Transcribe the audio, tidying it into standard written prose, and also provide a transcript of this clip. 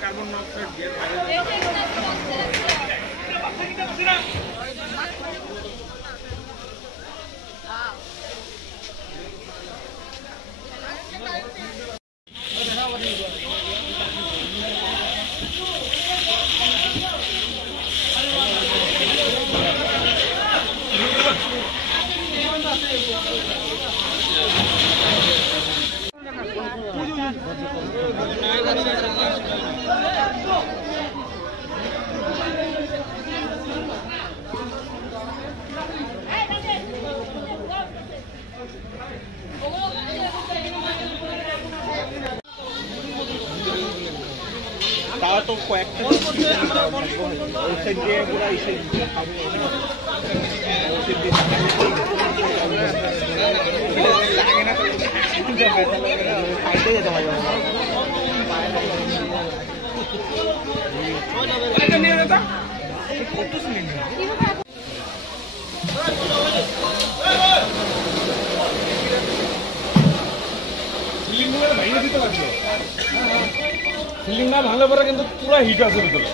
Carbon monoxide gas তারা তো কয়েকটা ভেঙে দিতে পারছো সিলিং না ভাঙলে পরে কিন্তু পুরো হিট আছে ভিতরে।